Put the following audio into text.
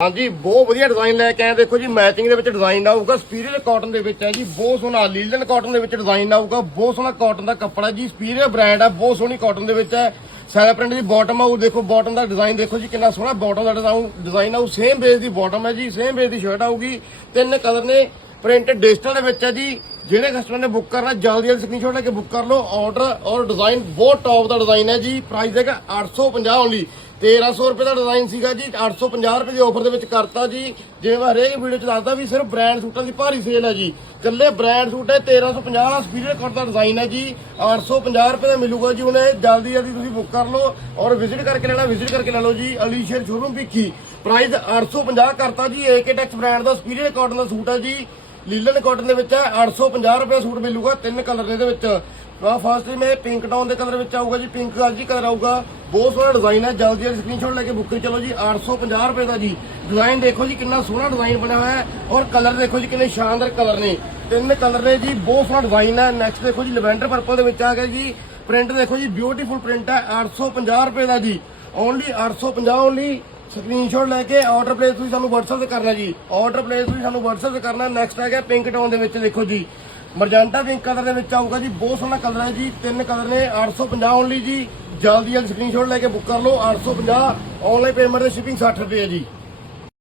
ਹਾਂਜੀ, ਬਹੁਤ ਵਧੀਆ ਡਿਜ਼ਾਈਨ ਲੈ ਕੇ ਆਏ ਦੇਖੋ ਜੀ ਮੈਚਿੰਗ ਦੇ ਵਿੱਚ ਡਿਜ਼ਾਈਨ ਆਊਗਾ ਸਪੀਰੀਅਰ ਕਾਟਨ ਦੇ ਵਿੱਚ ਹੈ ਜੀ, ਬਹੁਤ ਸੋਹਣਾ ਲੀਲਨ ਕਾਟਨ ਦੇ ਵਿੱਚ ਡਿਜ਼ਾਈਨ ਆਊਗਾ, ਬਹੁਤ ਸੋਹਣਾ ਕਾਟਨ ਦਾ ਕੱਪੜਾ ਜੀ ਸਪੀਰੀਅਰ ਬ੍ਰਾਂਡ ਹੈ ਬਹੁਤ ਸੋਹਣੀ ਕਾਟਨ ਦੇ ਵਿੱਚ ਹੈ। ਸੈਲ ਪ੍ਰਿੰਟ ਦੀ ਬਾਟਮ ਆਊ, ਦੇਖੋ ਬਾਟਮ ਦਾ ਡਿਜ਼ਾਈਨ ਦੇਖੋ ਜੀ, ਕਿੰਨਾ ਸੋਹਣਾ ਬਾਟਮ ਦਾ ਡਿਜ਼ਾਈਨ ਡਿਜ਼ਾਈਨ ਆਊ ਸੇਮ ਬੇਸ ਦੀ ਬਾਟਮ ਹੈ ਜੀ ਸੇਮ ਬੇਸ ਦੀ ਸ਼ਰਟ ਆਊਗੀ। ਤਿੰਨ ਕਲਰ ਨੇ ਪ੍ਰਿੰਟ ਡਿਜੀਟਲ ਦੇ ਵਿੱਚ ਹੈ ਜੀ, ਜਿਹੜੇ ਕਸਟਮਰ ਨੇ ਬੁੱਕ ਕਰਨਾ, ਜਲਦੀ ਜਲਦੀ ਸਕਰੀਨਸ਼ਾਟ ਲੈ ਕੇ ਬੁੱਕ ਕਰ ਲਓ ਆਰਡਰ ਔਰ ਡਿਜ਼ਾਈਨ ਬਹੁਤ ਟੌਪ ਦਾ ਡਿਜ਼ਾਈਨ ਹੈ ਜੀ ਪ੍ਰਾਈਸ ਹੈਗਾ 850 ਓਨਲੀ 1300 ਰੁਪਏ ਦਾ ਡਿਜ਼ਾਈਨ ਸੀਗਾ ਜੀ 850 ਰੁਪਏ ਦੀ ਆਫਰ ਦੇ ਵਿੱਚ ਕਰਤਾ ਜੀ। ਜਿਵੇਂ ਮੈਂ ਹਰੇਕ ਵੀਡੀਓ ਚ ਦੱਸਦਾ ਵੀ ਸਿਰਫ ਬ੍ਰਾਂਡ ਸੂਟਾਂ ਦੀ ਭਾਰੀ ਸੇਲ ਹੈ ਜੀ। ਇਕੱਲੇ ਬ੍ਰਾਂਡ ਸੂਟ ਹੈ 1350 ਦਾ ਸਪੀਰੀਅਰ ਕੱਟ ਦਾ ਡਿਜ਼ਾਈਨ ਹੈ ਜੀ। 850 ਰੁਪਏ ਦਾ ਮਿਲੂਗਾ ਜੀ ਹੁਣ ਇਹ ਜਲਦੀ ਜਲਦੀ ਤੁਸੀਂ ਬੁੱਕ ਕਰ ਲਓ ਔਰ ਵਿਜ਼ਿਟ ਕਰਕੇ ਲੈਣਾ ਵਿਜ਼ਿਟ ਕਰਕੇ ਲੈ ਲਓ ਜੀ। ਅਲੀਸ਼ਰ ਸ਼ੋਰੂਮ ਵਿਖੀ ਪ੍ਰਾਈਸ 850 ਕਰਤਾ ਜੀ। ਏਕਟੈਕਸ ਬ੍ਰਾਂਡ ਦਾ ਸਪੀਰੀਅਰ ਕਾਟਨ ਦਾ ਸੂਟ ਹੈ ਜੀ। ਲੀਲਨ ਕਾਟਨ ਦੇ ਵਿੱਚ ਹੈ 850 ਰੁਪਏ ਦਾ ਸੂਟ ਮਿਲੂਗਾ ਤਿੰਨ ਕਲਰ ਦੇ ਵਿੱਚ। ਆ ਫਸਟ ਮੈਂ ਪਿੰਕ ਟਾਊਨ ਦੇ ਕਲਰ ਵਿੱਚ ਆਊਗਾ ਜੀ ਪਿੰਕ ਜੀ ਕਲਰ ਆਊਗਾ। ਬਹੁਤ ਸੋਹਣਾ ਡਿਜ਼ਾਈਨ ਹੈ, ਜਲਦੀ ਜਲਦੀ ਸਕਰੀਨਸ਼ਾਟ ਲੈ ਕੇ ਬੁੱਕ ਚਲੋ ਜੀ 850 ਰੁਪਏ ਦਾ ਜੀ। ਡਿਜ਼ਾਈਨ ਦੇਖੋ ਜੀ, ਕਿੰਨਾ ਸੋਹਣਾ ਡਿਜ਼ਾਈਨ ਬਣਿਆ ਹੋਇਆ ਹੈ। ਔਰ ਕਲਰ ਦੇਖੋ ਜੀ, ਕਿੰਨੇ ਸ਼ਾਨਦਾਰ ਕਲਰ ਨੇ। ਤਿੰਨ ਕਲਰ ਨੇ ਜੀ, ਬਹੁਤ ਸੋਹਣਾ ਡਿਜ਼ਾਈਨ ਹੈ। ਨੈਕਸਟ ਦੇਖੋ ਜੀ ਲਵੈਂਡਰ ਪਰਪਲ ਦੇ ਵਿੱਚ ਆ ਗਿਆ ਜੀ। ਪ੍ਰਿੰਟ ਦੇਖੋ ਜੀ ਬਿਊਟੀਫੁਲ ਪ੍ਰਿੰਟ ਹੈ 850 ਰੁਪਏ ਦਾ ਜੀ। ਓਨਲੀ 850 ਓਨਲੀ ਸਕਰੀਨਸ਼ਾਟ ਲੈ ਕੇ ਆਰਡਰ ਪਲੇਸ ਤੁਸੀਂ ਸਾਨੂੰ WhatsApp ਤੇ ਕਰਨਾ ਜੀ। ਆਰਡਰ ਪਲੇਸ ਤੁਸੀਂ ਸਾਨੂੰ WhatsApp ਤੇ ਕਰਨਾ। ਨੈਕਸਟ ਆ ਗਿਆ ਪਿੰਕ ਟਾਊਨ ਦੇ ਵਿੱਚ ਦੇਖੋ ਜੀ। ਮਰਜੈਂਟਾ ਪਿੰਕ ਕਲਰ ਦੇ ਵਿੱਚ ਆਊਗਾ ਜੀ, ਬਹੁਤ ਸੋਹਣਾ ਕਲਰ ਹੈ ਜੀ, ਤਿੰਨ ਕਲਰ ਨੇ 850 ਓਨਲੀ ਜੀ। ਜਲਦੀ ਜਲਦੀ ਸਕਰੀਨਸ਼ਾਟ ਲੈ ਕੇ ਬੁੱਕ ਕਰ ਲਓ 850 ਆਨਲਾਈਨ ਪੇਮੈਂਟ ਤੇ ਸ਼ਿਪਿੰਗ 60 ਰੁਪਏ ਹੈ ਜੀ।